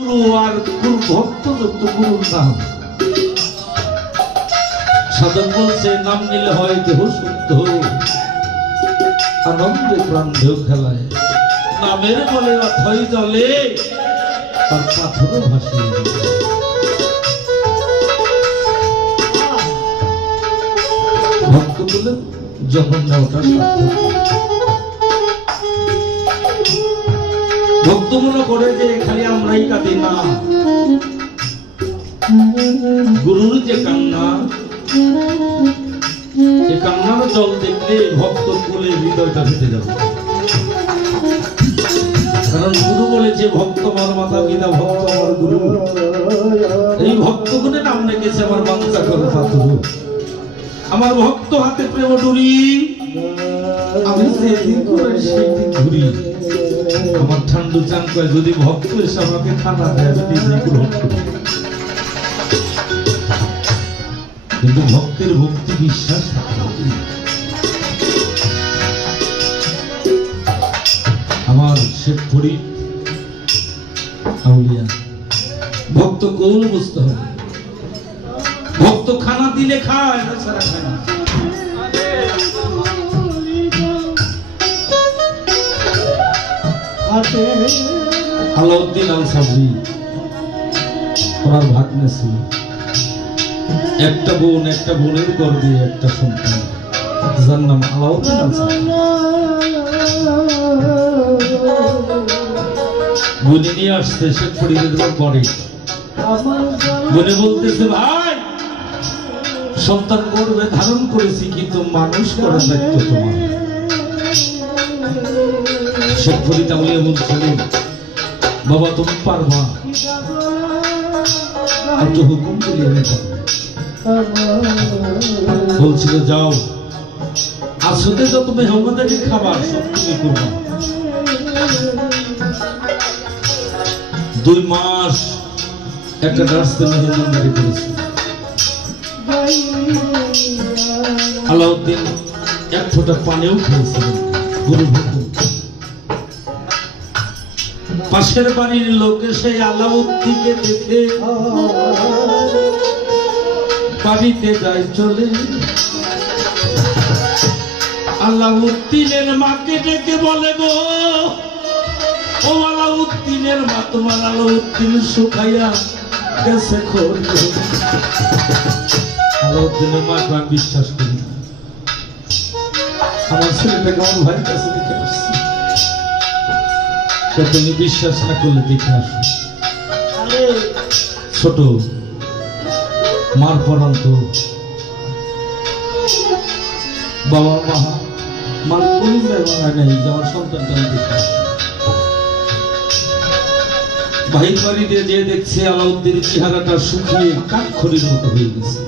আর গুরু ভক্ত যত গুরুর নাম সাধক বলছে নাম নিলে হয় দেহ শুদ্ধ আনন্দে প্রাণ ঢেউ খেলায় নামের বলে অথই জলে আর পাথরও ভাসিয়ে ভক্ত বলে যখন নেওয়াটা ভক্ত মনে করে যে খালি আমরাই কাঁদি না, গুরুর যে কান্না, এই কান্নার জল দেখলে ভক্ত কোলে হৃদয়টা ফেটে যাবে। কারণ গুরু বলেছে ভক্ত আমার মাতা পিতা, ভক্ত আমার গুরু। এই ভক্ত গুণে নাম রেখেছে আমার বাঞ্ছা করে পাথর। আমার ভক্ত হাতে প্রেম ডুরি, আমি সেদিন করে সেদিন ঘুরি। আমার ঠান্ডু চান করে যদি ভক্ত এসে আমাকে খানা দেয় যদি গ্রহণ করি। কিন্তু ভক্তের ভক্তি বিশ্বাস আমার শেখ ফরিদ আউলিয়া ভক্ত কোন বুঝতে হবে। ভক্ত খানা দিলে খায় না, ছাড়া খায় না। আলাউদ্দিন আল সাবরি ওনার ভাগ্নে ছিল একটা বোন, একটা বোনের গর্ভে একটা সন্তান, যার নাম আলাউদ্দিন আল সাবরি। বোনে নিয়ে আসছে শেখ ফরিদের পরে। বোনে বলতেছে ভাই সন্তান গর্ভে ধারণ করেছি কিন্তু মানুষ করার দায়িত্ব তোমার। শেখ ফরিদ আউলিয়া বলছিলেন বাবা তুমি পারবা, একটু হুকুম দিলে বলছিল যাও আসতে যত মেহমানদারি খাবার সব তুমি করবা। 2 মাস একটা রাস্তায় মেহমানদারি করেছে। আলাউদ্দিন এক ফোঁটা পানিও খেয়েছিলেন গুরু হুকুম। পাশের বাড়ির লোক এসে আলাউদ্দিনকে দেখে বাড়িতে যায় চলে। আলাউদ্দিনের মাকে ডেকে বলে গো ও আলাউদ্দিনের মা, তোমার আলাউদ্দিন শুকাইয়া গেছে খোঁজ। আলাউদ্দিনের মা আমি বিশ্বাস করি না, আমার ছেলেটাকে আমার ভাইয়ের কাছে দেখে আসছি, তুমি বিশ্বাস না করলে দেখে আসো। ছোট মার পরান্ত বাবা মা মার পরিচয় বানায় নাই যে আমার সন্তানটা দেখে আসে। ভাইয়ের বাড়িতে যে দেখছে আলাউদ্দিনের চেহারাটা শুকিয়ে কাঠখড়ির মতো হয়ে গেছে।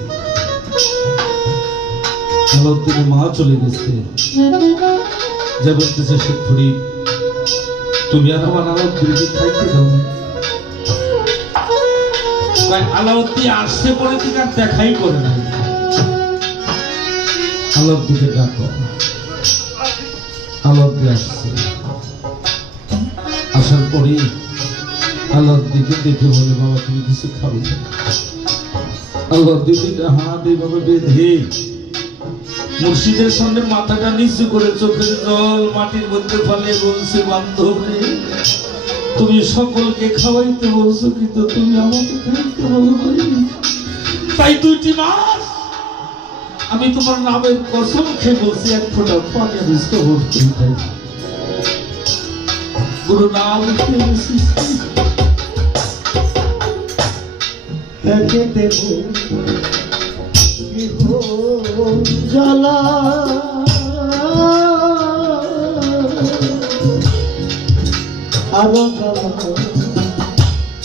আলাউদ্দিনের মা চলে গেছে, যে বলতেছে শেখ ফরিদ তুমি আর আমার আলাউদ্দিনকে খাইতে দাও না। আলাউদ্দিন আসছে পরে থেকে আর দেখাই করে নাই। আলাউদ্দিনকে ডাকো। আলাউদ্দিন আসছে, আসার পরে আলাউদ্দিনকে দেখে বলে বাবা তুমি কিছু খাবে? আলাউদ্দিনকে হাত এইভাবে বেঁধে মুর্শিদের সামনে মাথাটা নিচু করে চোখের জল মাটির মধ্যে ফেলে বলছে বান্ধব রে তুমি সকলকে খাওয়াইতে বলছো কিন্তু তুমি আমাকে খাইতে বলো নাই। তাই 2টি মাস আমি তোমার নামের কসম খেয়ে বলছি এক ফোঁটা পানি আমি স্তবর করি। গুরু নাম জ্বালা আরো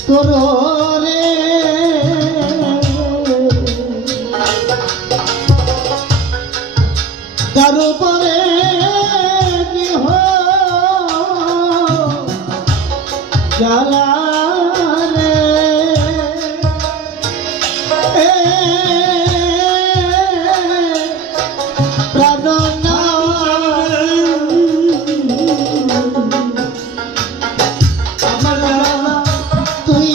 তোর রে কারো পরে জ্বালা তুই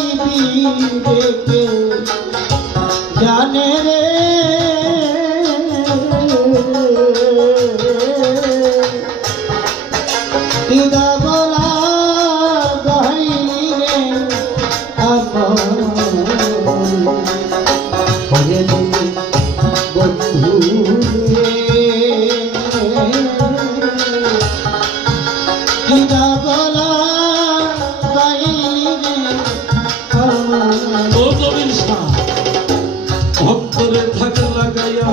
হৃদা গলা গাইলে আমার বন্ধু হৃদা গলা গাইলে ও জমির শাহ অন্তরে থাকে লাগাইয়া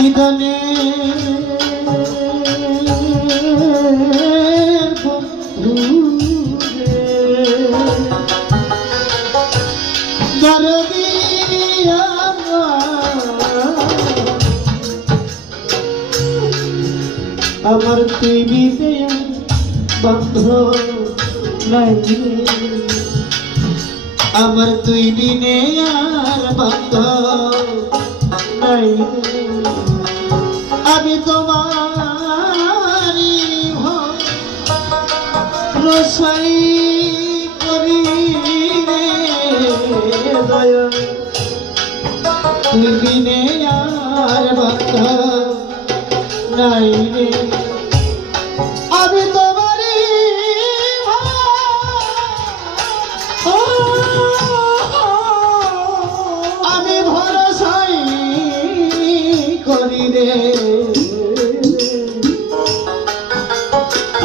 নিদনে আমার টিভিতে বন্ধ নাই আমার দুই দিনে আর বন্ধ নাই আমি তোমারি রসাই করি রে দয়া দুই দিনে আর বন্ধ নাই রে আমি তোমারি আমি ভরসাই করি রে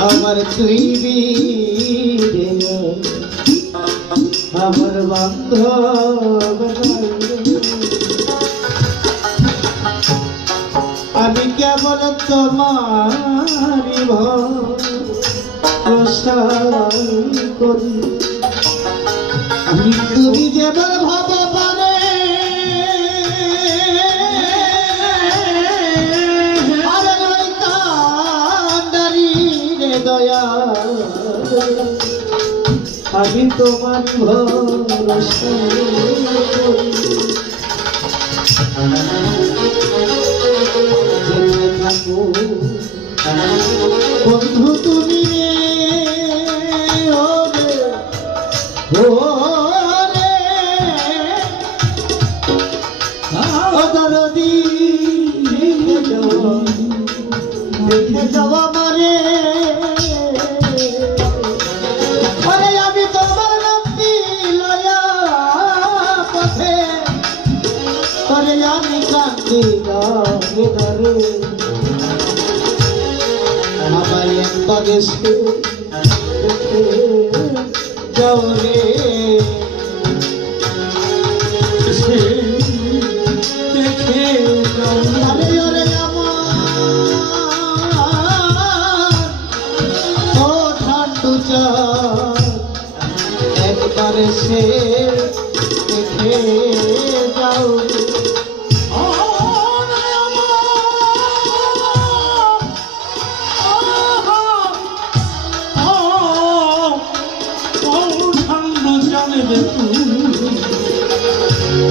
আমার তুই আমার বান্ধব আমি কেবল তোমারি ভরসা করি তুমি যেমন ভাব পারে আরে ওই কান্ডারি রে দয়া আমি তোমার ভরসা করি যেতে থাকো বন্ধু তুমি ওরে ওরে দরদি দেখে যাও আমারে ওরে আমি তোমার নামটি লয়া পথে ওরে আমি কান্দি ধরে আমার একবার এসে যাও রে দেখে যাও আরে ওরে আমার ও ঠান্ডু চাঁদ একবার এসে দেখে যাও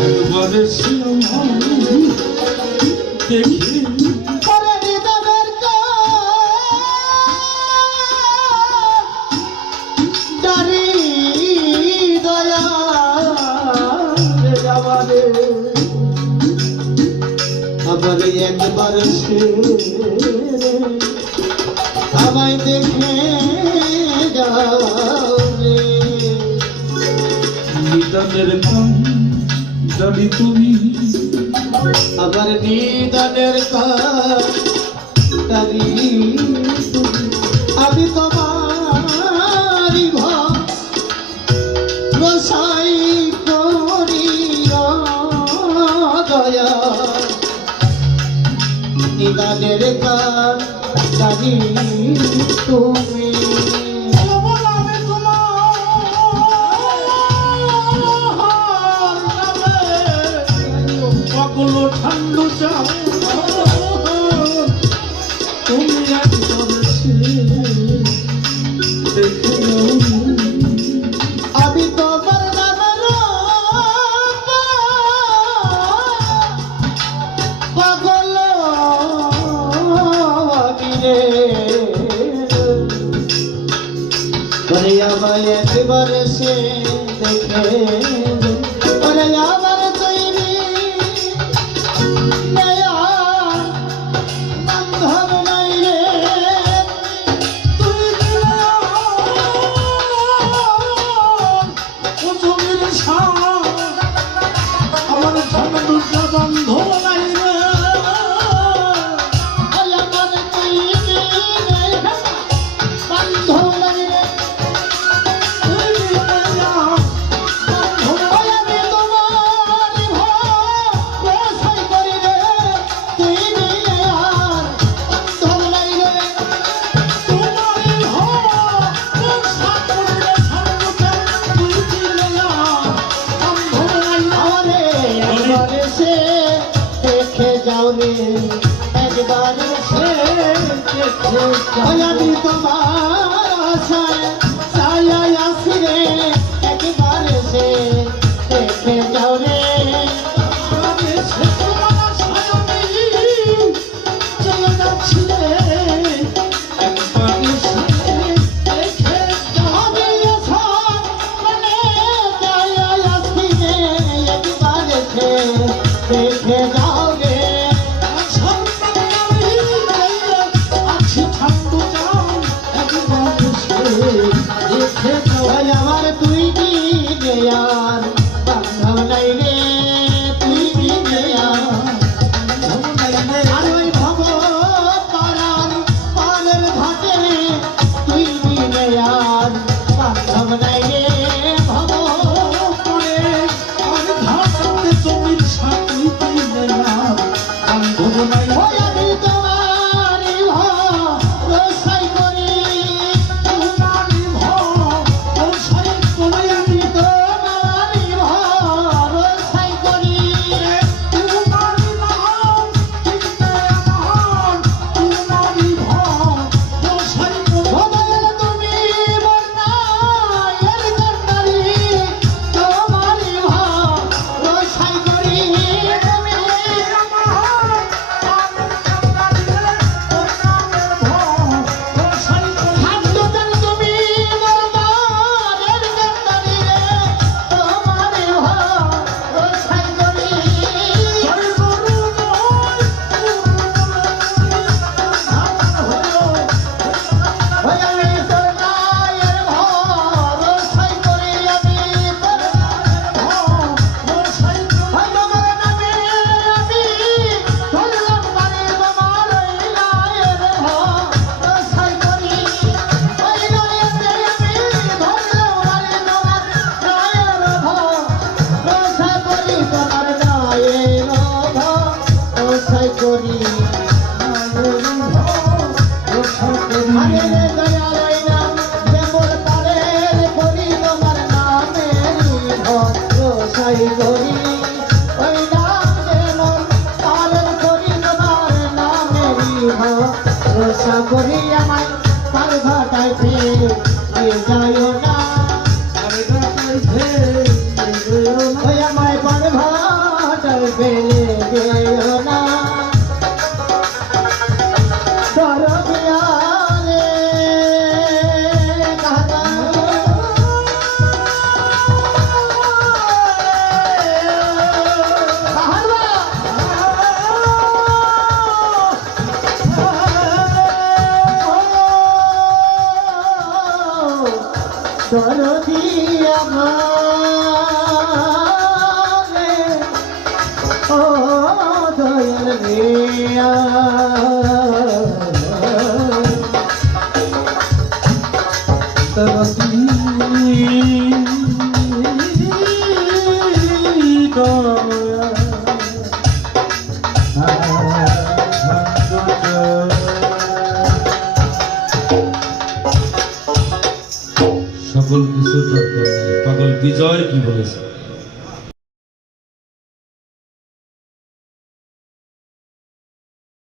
একবারে দেখি ওরে হৃদয়ের ডারি দয়া রে যাবারে আবার একবার সে আমায় দেখে যাও রে নিদানের কাম জানি তুমি আবার নিদানের কারি আমি তোমারি ভরসাই করি দয়া নিদানের কারি তুমি ঠান্ডু চাও তুমি একবার ওরে আমায় একবার সে দেখে ওরে আমার তৈরি নয়া বান্ধব নাই রে তুই ও জমির সার আমার ধনুটা বন্ধ নাই রে ওরে আমার তৈরি নয়া বান্ধব নাই রে একবার সে আমি তোমার আশায় ছায়া আসি রে একবার সে দেখে যাও রে চলে যাচ্ছি রে একবার সে দেখে যাও রে মানে ছায়া আসি রে একবার সে দেখে যাও রে আমার তুই দিনে আর বান্ধব নাই রে তুই দিনে আর ওই ভব পাড়ার পালের ঘাটে তুই দিনে আর বান্ধব নাই রে ভব পরে আর ঘাটে জমির সাথে বান্ধব নাই ওই আমি তোমারই ভরসাই করি তোমারই ভরসাই করে আমি তোমারই ভরসাই করি তোমারই নাম চিনতে আমার তোমারই ভরসাই করে ভগবান তুমি বন্যায়ের কান্ডারি তোমারই ভরসাই করি তুমি খাদ্যদান তুমি বন্যায়ের কান্ডারি তোমারই ভরসাই করি ওই আমি তোর মায়ের ভরসাই করি আমি তোর ওই তোমার নামে আমি ধরলাম বাড়ি তোমার ওই মায়ের ভরসাই করি ওই মায়েতে আমি ধরলাম বাড়ি তোমার মায়ের ভরসাই করি তোমার মায়ের ভরসাই করি আরে রে দয়ালয় নাম যেমন পারে করি তোমার নামেরই ভরসাই করি ওই নাম যেমন পালন করি তোমার নামেরই ভরসা করি আমায় পার ঘাটায় ফেলে যাইও না ওই আমায় পার ঘাটায় ফেলে যেও না দরদিয়ালে কাহা দরদিয়া মারে ও দয়াল রিয়া সকল কিছু দরকার নেই। পাগল বিজয় কি বলেছে?